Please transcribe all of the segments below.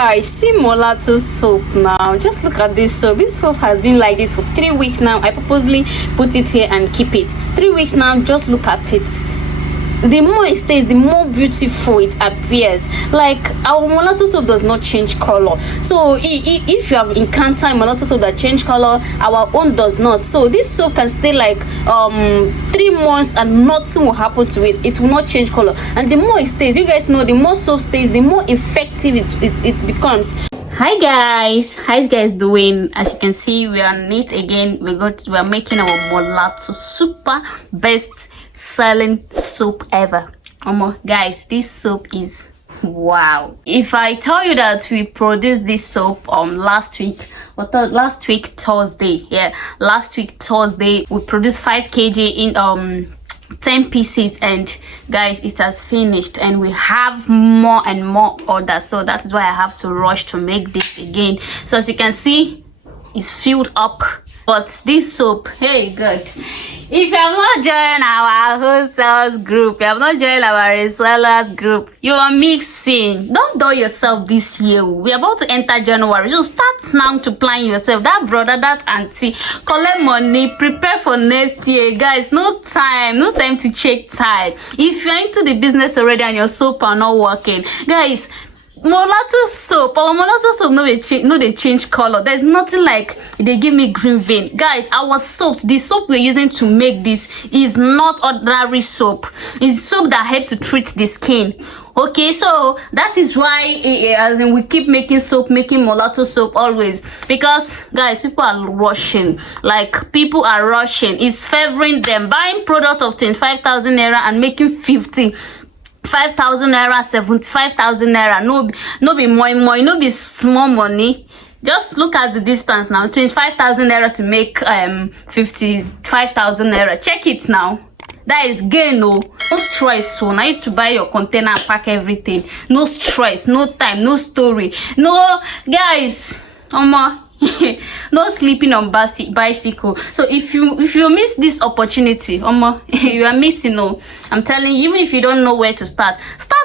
Guys, see mulatto soap now. Just look at this soap. This soap has been like this for 3 weeks now. I purposely put it here and keep it 3 weeks now. Just look at it. The more it stays, the more beautiful it appears. Like, our mulatto soap does not change color. So if you have encountered mulatto soap that change color, our own does not. So this soap can stay like 3 months and nothing will happen to it. It will not change color. And the more it stays, you guys know, the more soap stays, the more effective it becomes. Hi guys, how you guys doing? As you can see, we are on it again. We are making our mulatto super best selling soap ever. Guys, this soap is wow. If I tell you that we produced this soap last week Thursday, last week Thursday, we produced 5 kg in 10 pieces, and guys, it has finished and we have more and more orders. So that is why I have to rush to make this again. So as you can see, it's filled up. But this soap, hey god, if you have not joined our wholesale group, you have not joined our resellers group, you are mixing. Don't dull yourself this year. We're about to enter January, so start now to plan yourself. That brother, that auntie, collect money, prepare for next year. Guys, no time to check time. If you're into the business already and your soap are not working, guys, mulatto soap, our mulatto soap no they change color. There's nothing like they give me green vein. Guys, our soaps, the soap we're using to make this is not ordinary soap. It's soap that helps to treat the skin. Okay, so that is why as in we keep making mulatto soap always, because guys, people are rushing. It's favoring them, buying product of 25,000 naira and making 5,000 naira, 75,000 naira. No be more, no be small money. Just look at the distance now. 25,000 naira to make 55,000 naira. Check it now. That is gain. No stress. So now you to buy your container and pack everything. No stress, no time, no story. No, guys, no sleeping on bicycle. So if you miss this opportunity, you are missing. No, I'm telling you, even if you don't know where to start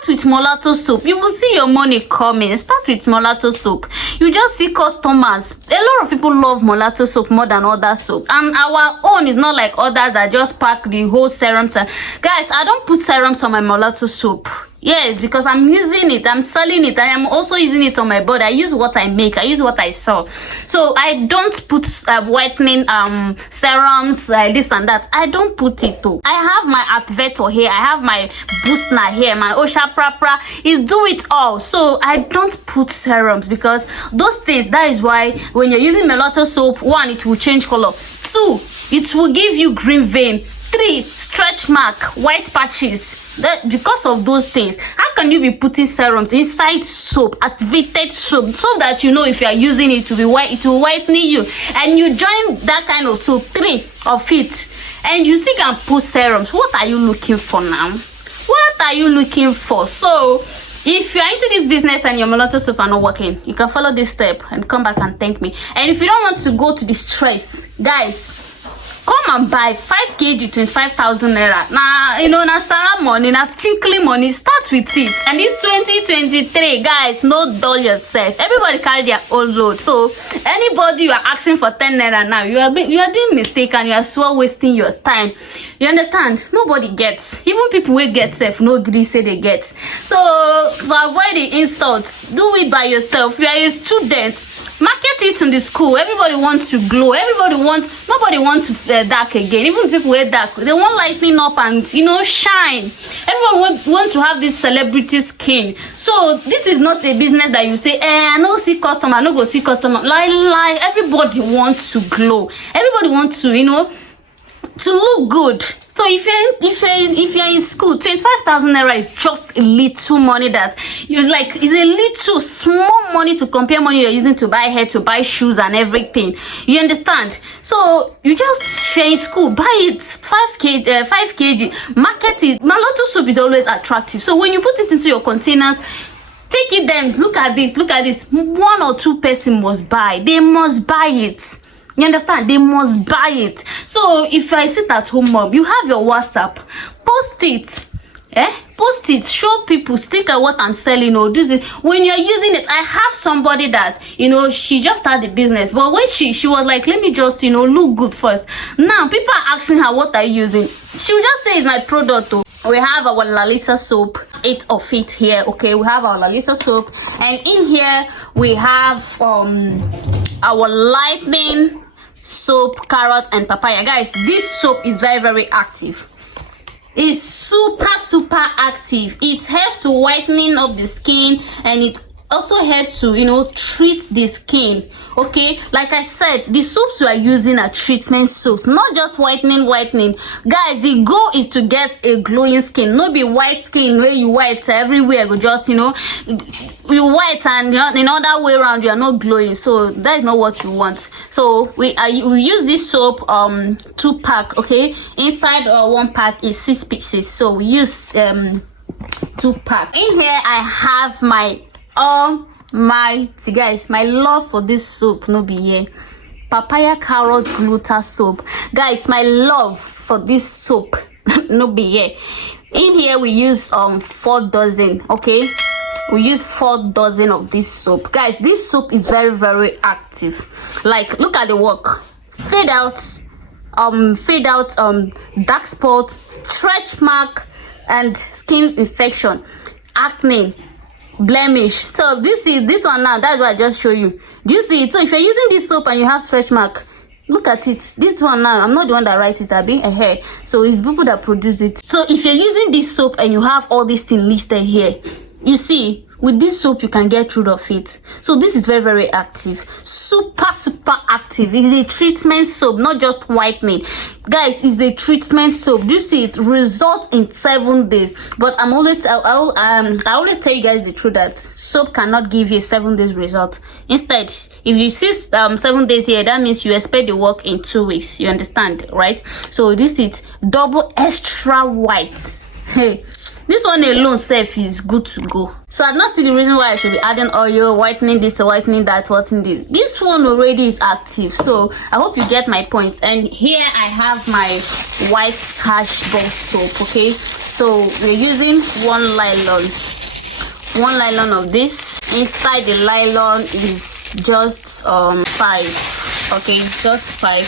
with mulatto soap. You will see your money coming. Start with mulatto soap. You just see customers. A lot of people love mulatto soap more than other soap, and our own is not like others that just pack the whole serums. Guys, I don't put serums on my mulatto soap. Yes, because I'm using it, I'm selling it, I am also using it on my body. I use what I make, I use what I sell. So I don't put whitening serums, this and that. I don't put it though. I have my Activator here, I have my Boostner here, my Osha Prapra is do it all. So I don't put serums because those things, that is why when you're using mulatto soap, 1, it will change color. 2, it will give you green vein. 3, stretch mark, white patches. Because of those things, how can you be putting serums inside soap, activated soap, so that you know if you are using it to be white, it will whiten you, and you join that kind of soap, 3 of it, and you still can put serums? What are you looking for now? What are you looking for? So if you're into this business and your mulatto soap are not working, you can follow this step and come back and thank me. And if you don't want to go to the stress, guys, come and buy 5 kg 25,000 naira. Na Sarah money, na chinkly money. Start with it. And this 2023, guys, no dull yourself. Everybody carry their own load. So anybody you are asking for 10 naira now, you are doing mistake and you are so wasting your time. You understand? Nobody gets. Even people will get self, no gree say they get. So to avoid the insults, do it by yourself. You are a student. Market it in the school. Everybody wants to glow. Nobody wants to dark again. Even people wear dark, they want lightening up and shine. Everyone want to have this celebrity skin. So this is not a business that you say, I no see customer, I no go see customer. Like everybody wants to glow. Everybody wants to to look good. So if you're in school, 25,000 naira is just a little money that you're like, is a little small money to compare money you're using to buy hair, to buy shoes and everything. You understand? So you just, if you're in school, buy it 5 kg, market it. Mulatto soap is always attractive. So when you put it into your containers, take it them, look at this. 1 or 2 person must buy. They must buy it. You understand? They must buy it. So if I sit at home, you have your WhatsApp, post it. Post it, show people, stick at what I'm selling, or do it when you're using it. I have somebody that, you know, she just started the business, but when she was like, let me just, you know, look good first. Now people are asking her, what are you using? She'll just say it's my product though. We have our Lalisa soap, 8 of it here. Okay, we have our Lalisa soap, and in here we have our lightning soap, carrot and papaya. Guys, this soap is very active. It's super active. It helps to whitening up the skin, and it also helps to, you know, treat the skin. Okay, like I said, the soaps we are using are treatment soaps, not just whitening. Guys, the goal is to get a glowing skin, not be white skin where you white everywhere, go just, you know, you white and in other way around you are not glowing. So that is not what you want. So we use this soap 2 pack. Okay, inside 1 pack is 6 pieces, so we use 2 pack. In here I have my guys, my love for this soap no be here. Papaya carrot gluta soap. Guys, my love for this soap no be here. In here we use 4 dozen. Okay, we use 4 dozen of this soap. Guys, this soap is very active. Like, look at the work. Fade out dark spot, stretch mark and skin infection, acne, blemish. So this one now, that's what I just show you. Do you see it? So if you're using this soap and you have stretch mark, look at it. This one now, I'm not the one that writes it, I've been a hair, so it's people that produce it. So if you're using this soap and you have all these things listed here, you see, with this soap you can get rid of it. So this is very active, super active. It is a treatment soap, not just whitening. Guys, it's a treatment soap. Do you see it? Result in 7 days. But I always tell you guys the truth that soap cannot give you a 7 days result. Instead, if you see 7 days here, that means you expect the work in 2 weeks. You understand, right? So this is double extra white. Hey, this one alone self is good to go. So I don't see the reason why I should be adding oil, whitening this, whitening that, whitening this. This one already is active. So I hope you get my point. And here I have my white hash ball soap. Okay, so we're using 1 nylon of this. Inside the nylon is just 5. Okay, just 5.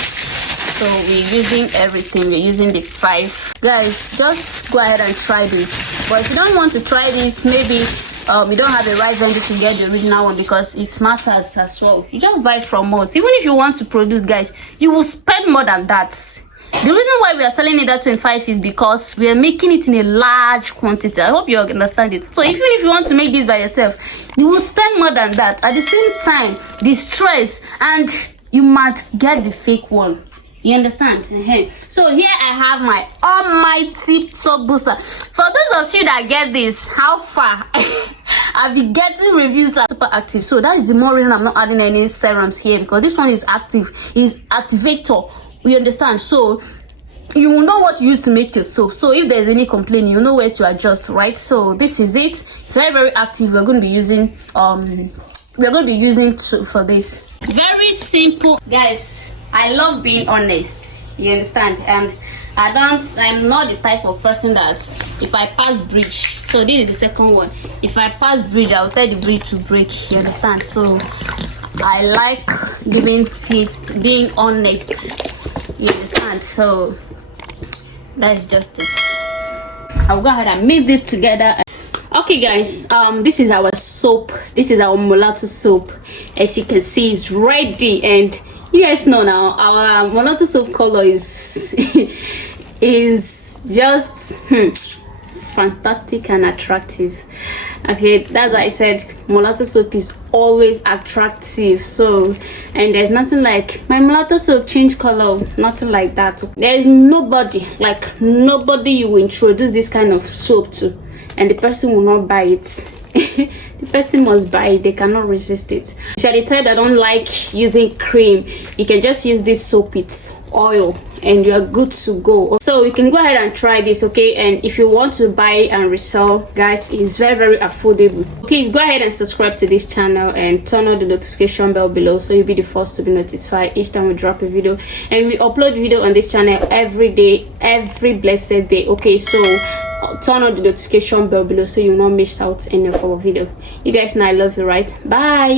So we're using everything. We're using the 5. Guys, just go ahead and try this. But if you don't want to try this, maybe you don't have the right vendor to get the original one, because it matters as well. You just buy from us. Even if you want to produce, guys, you will spend more than that. The reason why we are selling it at 25 is because we are making it in a large quantity. I hope you understand it. So even if you want to make this by yourself, you will spend more than that. At the same time, the stress, and you might get the fake one. You understand? So here I have my almighty top booster. For those of you that get this, how far I've been getting reviews are super active. So that is the more reason I'm not adding any serums here, because this one is active, is activator. You understand? So you will know what you use to make your soap. So if there's any complaint, you know where to adjust, right? So this is it. It's very active. We're going to be using two for this. Very simple, guys. I love being honest, you understand, and I'm not the type of person that if I pass bridge, so this is the second one, if I pass bridge, I'll tell the bridge to break, you understand. So I like giving tips, being honest, you understand. So that's just it. I'll go ahead and mix this together. Okay guys, this is our soap. This is our mulatto soap. As you can see, it's ready, and you guys know now our mulatto soap color is just fantastic and attractive. Okay, that's why I said mulatto soap is always attractive. So, and there's nothing like my mulatto soap change color, nothing like that. There's nobody you will introduce this kind of soap to and the person will not buy it. The person must buy it. They cannot resist it. If you're the type that don't like using cream, you can just use this soap. It's oil and you're good to go. So you can go ahead and try this, okay? And if you want to buy and resell, guys, it's very affordable. Please go ahead and subscribe to this channel and turn on the notification bell below so you'll be the first to be notified each time we drop a video. And we upload video on this channel every day, every blessed day. Okay, so turn on the notification bell below so you will not miss out any of our video. You guys know I love you, right? Bye.